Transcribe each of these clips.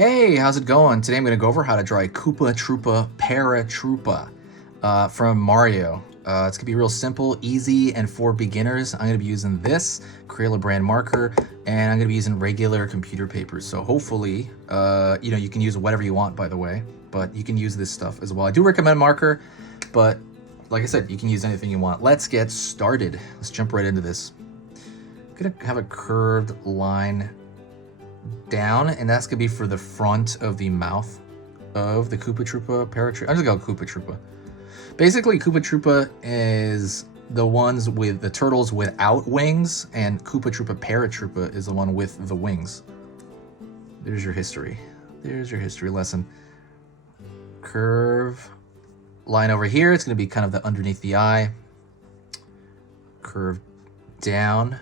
Hey, how's it going? Today I'm going to go over how to draw a Koopa Troopa Paratroopa from Mario. It's going to be real simple, easy, and for beginners. I'm going to be using this Crayola brand marker, and I'm going to be using regular computer papers. So hopefully, you can use whatever you want, by the way, but you can use this stuff as well. I do recommend marker, but like I said, you can use anything you want. Let's get started. Let's jump right into this. I'm going to have a curved line down, and that's gonna be for the front of the mouth of the Koopa Troopa Paratroopa. I'm just gonna go Koopa Troopa. Basically, Koopa Troopa is the ones with the turtles without wings, and Koopa Troopa Paratroopa is the one with the wings. There's your history. There's your history lesson. Curve line over here. It's gonna be kind of the underneath the eye. Curve down.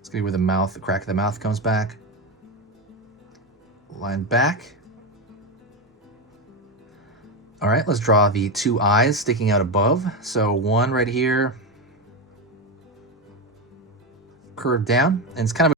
It's gonna be where the mouth, the crack of the mouth comes back. Line back. All right, let's draw the two eyes sticking out above. So one right here, curved down, and it's kind of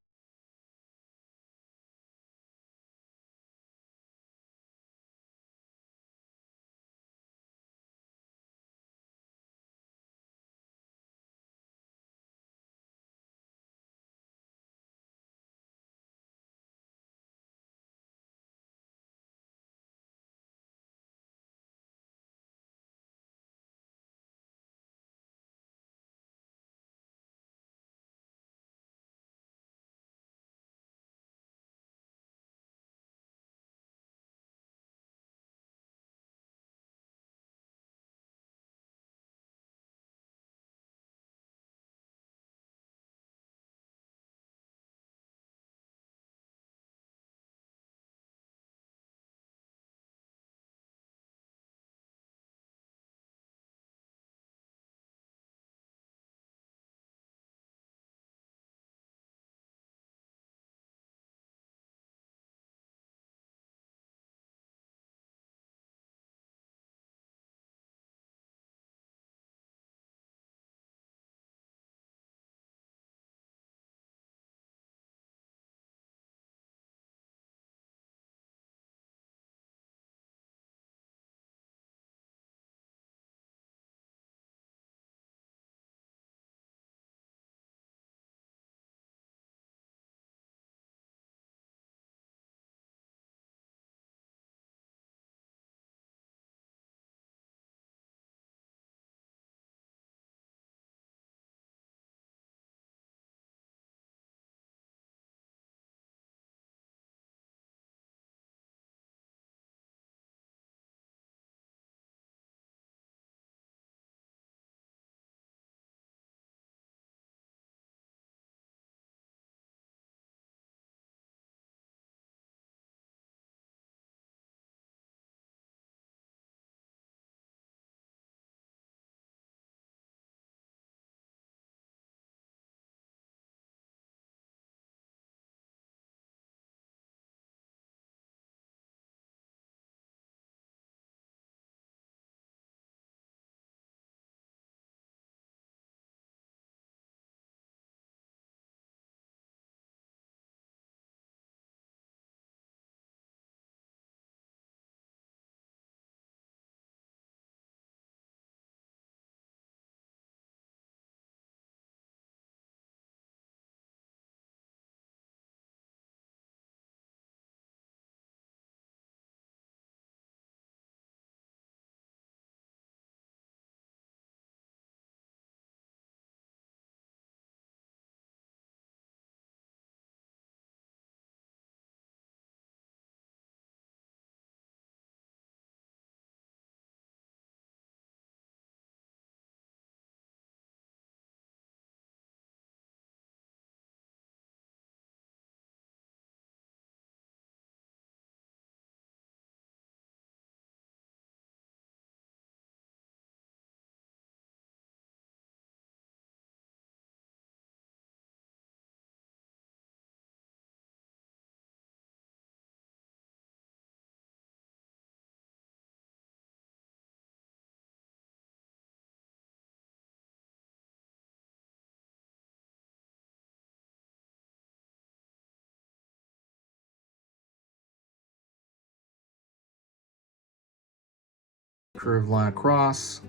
Curved line across,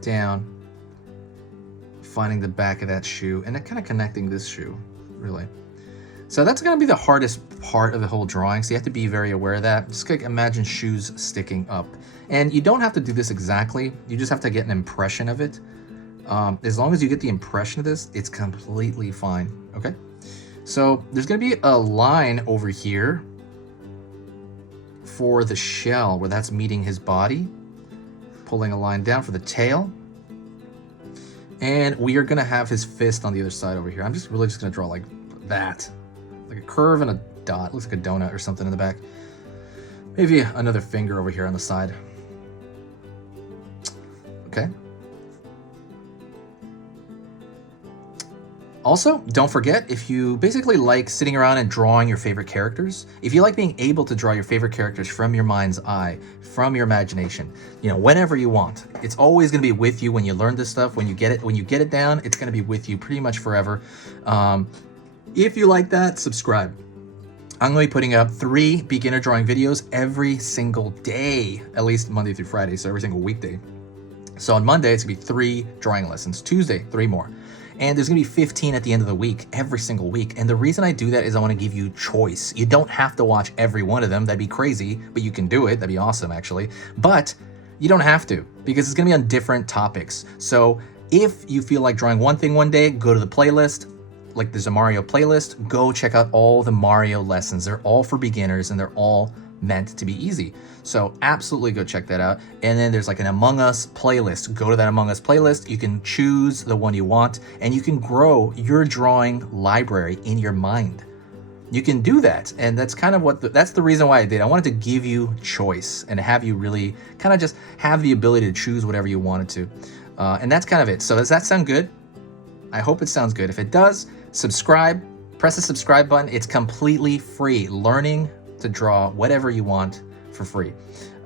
down, finding the back of that shoe, and then kind of connecting this shoe, really. So that's going to be the hardest part of the whole drawing, so you have to be very aware of that. Just like imagine shoes sticking up. And you don't have to do this exactly, you just have to get an impression of it. As long as you get the impression of this, it's completely fine, okay? So there's going to be a line over here for the shell where that's meeting his body, pulling a line down for the tail, and we are going to have his fist on the other side over here. I'm just really just going to draw like that, like a curve and a dot. Looks like a donut or something in the back. Maybe another finger over here on the side. Okay. Also, don't forget, if you basically like sitting around and drawing your favorite characters, if you like being able to draw your favorite characters from your mind's eye, from your imagination, you know, whenever you want, it's always going to be with you when you learn this stuff. When you get it down, it's going to be with you pretty much forever. If you like that, subscribe. I'm going to be putting up 3 beginner drawing videos every single day, at least Monday through Friday, so every single weekday. So on Monday, it's going to be 3 drawing lessons. Tuesday, 3 more. And there's going to be 15 at the end of the week, every single week. And the reason I do that is I want to give you choice. You don't have to watch every one of them. That'd be crazy, but you can do it. That'd be awesome, actually. But you don't have to, because it's going to be on different topics. So if you feel like drawing one thing one day, go to the playlist. Like there's a Mario playlist. Go check out all the Mario lessons. They're all for beginners, and they're all meant to be easy. So absolutely go check that out. And then there's like an Among Us playlist. Go to that Among Us playlist. You can choose the one you want, and you can grow your drawing library in your mind. You can do that, and that's kind of that's the reason why I did. I wanted to give you choice and have you really kind of just have the ability to choose whatever you wanted to. And that's kind of it. So does that sound good? I hope it sounds good. If it does, subscribe. Press the subscribe button. It's completely free. Learning to draw whatever you want for free.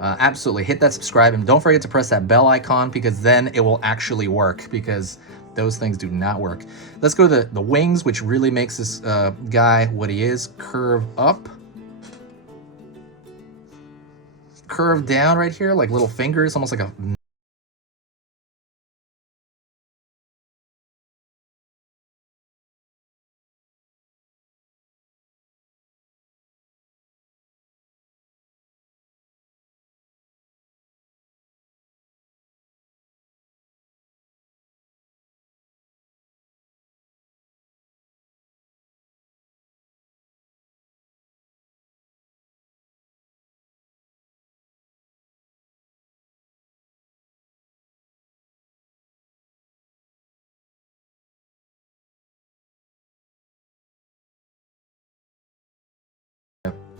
Absolutely hit that subscribe, and don't forget to press that bell icon, because then it will actually work, because those things do not work. Let's go to the wings, which really makes this guy what he is. Curve up, curve down right here, like little fingers, almost like a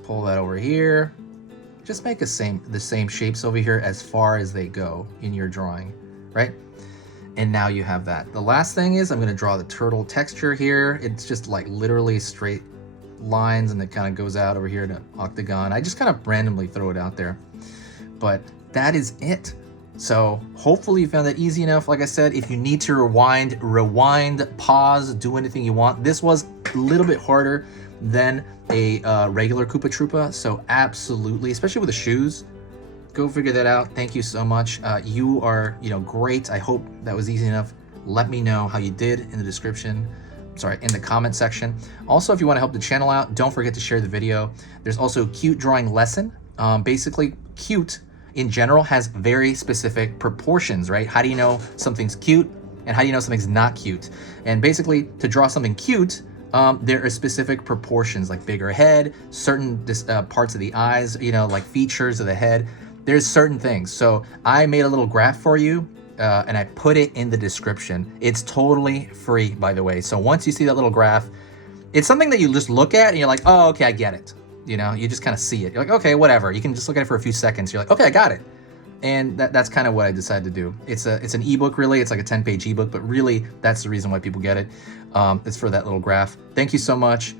pull that over here. Just make the same shapes over here as far as they go in your drawing, right? And now you have that. The last thing is I'm going to draw the turtle texture here. It's just like literally straight lines, and it kind of goes out over here to octagon. I just kind of randomly throw it out there, but that is it. So hopefully you found that easy enough. Like I said, if you need to rewind, pause, do anything you want. This was a little bit harder than a regular Koopa Troopa, so absolutely, especially with the shoes, go figure that out. Thank you so much. You are, great. I hope that was easy enough. Let me know how you did in the description. Sorry, in the comment section. Also, if you want to help the channel out, don't forget to share the video. There's also cute drawing lesson. Basically, cute in general has very specific proportions, right? How do you know something's cute, and how do you know something's not cute? And basically, to draw something cute, there are specific proportions, like bigger head, certain parts of the eyes, like features of the head. There's certain things. So I made a little graph for you, and I put it in the description. It's totally free, by the way. So once you see that little graph, it's something that you just look at and you're like, oh, okay, I get it. You just kind of see it. You're like, okay, whatever. You can just look at it for a few seconds. You're like, okay, I got it. And that's kind of what I decided to do. It's an ebook, really. It's like a 10-page ebook, but really that's the reason why people get it. It's for that little graph. Thank you so much.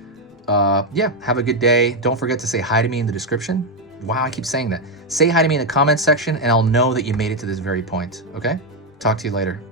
Yeah, have a good day. Don't forget to say hi to me in the description. Wow, I keep saying that. Say hi to me in the comments section, and I'll know that you made it to this very point, okay? Talk to you later.